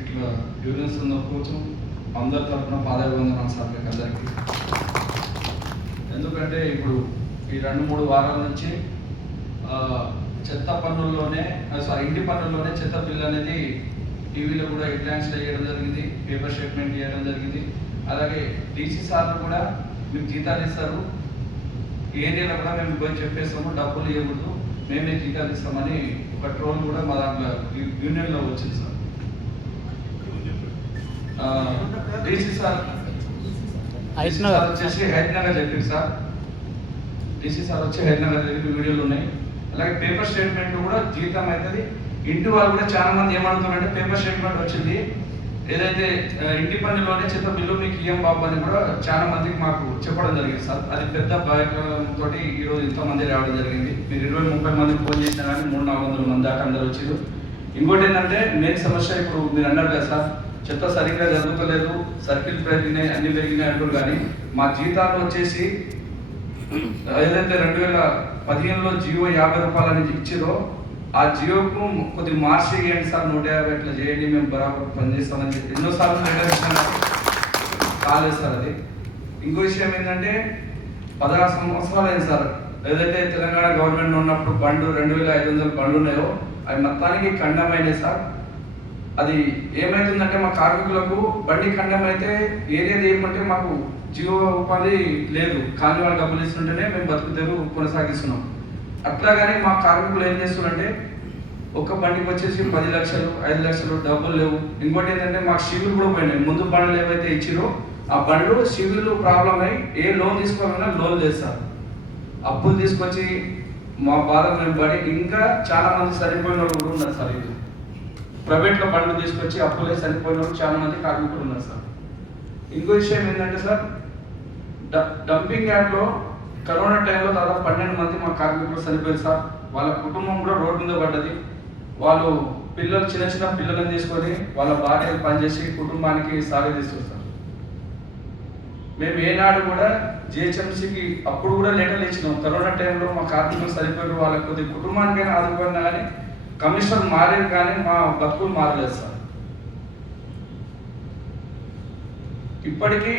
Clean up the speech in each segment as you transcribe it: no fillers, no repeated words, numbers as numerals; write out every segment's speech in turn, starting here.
ఇట్లా యూరియన్స్ ఉన్నప్పుడు అందరి తరఫున పాదాభివందనాలు సార్ మీకు అందరికీ. ఎందుకంటే ఇప్పుడు ఈ 2-3 వారాల నుంచి చెత్త పన్నుల్లోనే ఇంటి పన్నుల్లోనే చెత్త బిల్ అనేది టీవీలో కూడా హెడ్లైన్స్లో వేయడం జరిగింది, పేపర్ స్టేట్మెంట్ చేయడం జరిగింది. అలాగే డీసీ సార్లు కూడా మీకు జీతాలు ఇస్తారు, ఏరియాలో కూడా మేము పోయి చెప్పేస్తాము, డబ్బులు ఇవ్వకూడదు, మేమే జీతాలు ఇస్తామని ఒక ట్రోల్ కూడా మా దాంట్లో యూనియన్లో వచ్చింది సార్. డీసీ సార్ వచ్చేసి హైదరాబాద్ చెప్పింది సార్. డీసీ సార్ వచ్చి హైదరాబాద్ చెప్పి వీడియోలు ఉన్నాయి. అలాగే పేపర్ స్టేట్మెంట్ కూడా జీతం అవుతుంది. ఇంటి వాళ్ళు కూడా చాలా మంది ఏమడుగుతున్నారంటే పేపర్ స్టేట్మెంట్ వచ్చింది, ఏదైతే ఇంటి పనిలోనే చెత్త బిల్లు మీకు ఇయ్యం బాబు అని కూడా చాలా మందికి మాకు చెప్పడం జరిగింది సార్. అది పెద్ద భయంతో ఈరోజు ఇంతమంది రావడం జరిగింది. మీరు 20-30 మందికి ఫోన్ చేసినా కానీ 300-400 మంది దాకా అందరూ వచ్చారు. ఇంకోటి ఏంటంటే మెయిన్ సమస్య ఇప్పుడు మీరు అన్నారు కదా సార్, చెత్త సరిగ్గా జరుగుతలేదు, సర్కిల్ పెరిగినాయి, అన్ని పెరిగినాయి అంటారు. కానీ మా జీతాలు వచ్చేసి ఏదైతే 2015లో జియో 50 రూపాయలు అనేది ఇచ్చిరో ఆ జియోకు కొద్ది మార్చి చేయండి సార్, 150 ఇట్లా చేయండి, మేము బరాబర్ పనిచేస్తామని చెప్పి ఎన్నోసార్లు కాలేదు సార్. అది ఇంకో విషయం ఏంటంటే 16 సంవత్సరాలు అయింది సార్. ఏదైతే తెలంగాణ గవర్నమెంట్ ఉన్నప్పుడు 2500 బండ్లు ఉన్నాయో అవి మొత్తానికి ఖండమైనవి సార్. అది ఏమైతుందంటే మా కార్మికులకు బండి ఖండం అయితే ఏరియాది ఏమంటే మాకు జీవో ఉపాధి లేదు, కానీ వాళ్ళు డబ్బులు ఇస్తుంటేనే మేము బతుకుతూ కొనసాగిస్తున్నాం. అట్లాగానే మా కార్మికులు ఏం చేస్తున్నారంటే ఒక్క బండికి వచ్చేసి 10 లక్షలు 5 లక్షలు డబ్బులు లేవు. ఇంకోటి ఏంటంటే మాకు సివిల్ కూడా పోయినాయి. ముందు బండ్లు ఏవైతే ఇచ్చిరో ఆ బండ్లు సివిల్ ప్రాబ్లం అయ్యి ఏ లోన్ తీసుకోవాలన్నా లోన్ చేస్తారు, అప్పులు తీసుకొచ్చి మా బాధలు మేము పడి ఇంకా చాలా మంది చనిపోయిన వాళ్ళు కూడా ఉన్నారు సార్. ఇది ప్రైవేట్లో బండ్లు తీసుకొచ్చి అప్పులే చనిపోయిన వాళ్ళు చాలా మంది కార్మికులు ఉన్నారు సార్. ఇంకో విషయం ఏంటంటే సార్, డంపింగ్ యార్డ్లో కరోనా టైంలో దాదాపు 12 మంది మా కార్మికులు చనిపోయారు సార్. వాళ్ళ కుటుంబం కూడా రోడ్డు మీద పడ్డది. వాళ్ళు పిల్లలు చిన్న పిల్లలను తీసుకొని వాళ్ళ భార్యలు పనిచేసి కుటుంబానికి సాగే తీసుకొస్తారు. మేము ఏనాడు కూడా జిహెచ్ఎంసీకి అప్పుడు కూడా లెటర్లు ఇచ్చినాం. కరోనా టైంలో మా కార్మికులు చనిపోయారు, వాళ్ళ కొద్ది కుటుంబానికైనా ఆదుకున్నా కానీ కమిషనర్ మారేది కానీ మా బతుకులు మారలేదు సార్. ఇప్పటికీ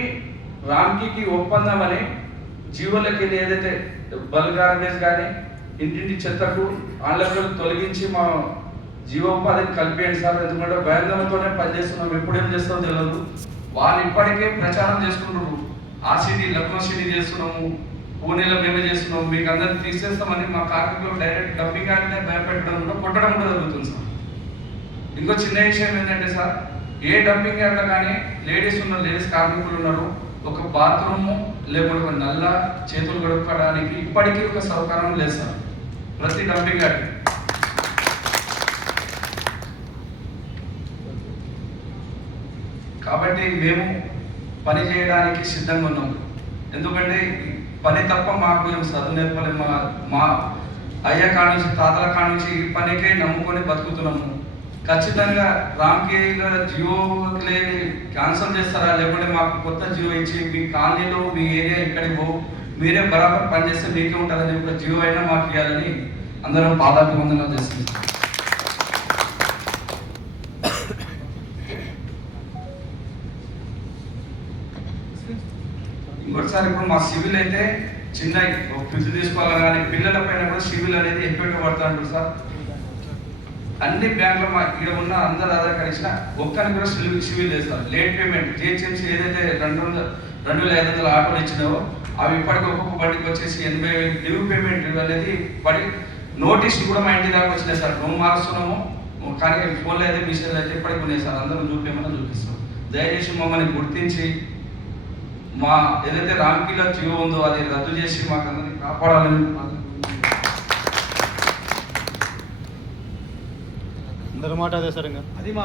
రామ్కీకి ఒప్పందం అని జీవోలకి ఏదైతే బల్క్ గార్బేజ్ కానీ ఇంటింటి చెత్తకు ఆన్లైన్లో తొలగించి మా జీవోపాధిని కలిపేయండి సార్. ఎందుకంటే భయాందోళనతోనే పనిచేస్తున్నాం, ఎప్పుడేం చేస్తామో తెలియదు. వాళ్ళు ఇప్పటికే ప్రచారం చేసుకుంటున్నారు, ఆ సిటీ లక్నో సిటీ చేస్తున్నాము, పూణేలో మేమే చేస్తున్నాము, మీకు అందరినీ తీసేస్తామని మా కార్మికులు డైరెక్ట్ డంపింగ్ యార్డ్నే భయపెట్టడం కూడా కొట్టడం కూడా జరుగుతుంది సార్. ఇంకో చిన్న విషయం ఏంటంటే సార్, ఏ డంపింగ్ యార్డ్లో కానీ లేడీస్ కార్మికులు ఉన్నారు, ఒక బాత్రూము లేకపోతే ఒక నల్ల చేతులు గడుపుకోవడానికి ఇప్పటికీ ఒక సౌకర్యం లేదు సార్ ప్రతి డంపింగ్ యార్డ్. కాబట్టి మేము పని చేయడానికి సిద్ధంగా ఉన్నాం. ఎందుకంటే పని తప్ప మాకు ఏం చదువు నేర్పలే. మా అయ్య కాడ నుంచి తాతల కాడ నుంచి ఈ పనికే నమ్ముకొని బతుకుతున్నాము. ఖచ్చితంగా రామ్కీలో జియో క్యాన్సల్ చేస్తారా, లేకుంటే మాకు కొత్త జియో ఇచ్చి మీ కాలనీలో మీ ఏరియా ఇక్కడికి పో, మీరే బరాబర్ పనిచేస్తే మీకే ఉంటుందని ఒక జియో అయినా మాకు ఇవ్వాలని అందరం పాదాభివందనాలు చేస్తుంది. ఇంకోటిసారి ఇప్పుడు మా సివిల్ అయితే చిన్న ఫ్రిడ్జ్ తీసుకోవాలి కానీ పిల్లల పైన కూడా సివిల్ అనేది ఎక్కువగా పడుతూ ఉంటుంది సార్. అన్ని బ్యాంకులు మా ఇక్కడ ఉన్న అందరు ఆధార్ కార్డు ఇచ్చిన ఒక్కరికి కూడా సివిల్ చేస్తారు. లేట్ పేమెంట్ జిహెచ్ఎంసీ ఏదైతే 2500 ఆటోలు ఇచ్చినావో అవి ఇప్పటికి ఒక్కొక్క బండికి వచ్చేసి 80,000 డ్యూ పేమెంట్ అనేది పడి నోటీసులు కూడా మా ఇంటి దాకా వచ్చినాయి సార్. రూమ్ మారుస్తున్నాము కానీ ఫోన్లో అయితే మిషన్లు అయితే ఇప్పటికి ఉన్నాయి సార్. అందరూ చూపేమని చూపిస్తాం. దయచేసి మమ్మల్ని గుర్తించి మా ఏదైతే రామ్కీలో జియో ఉందో అది రద్దు చేసి మాకు అందరినీ కాపాడాలని అందరి మాట అదే సార్. ఇంకా అది మా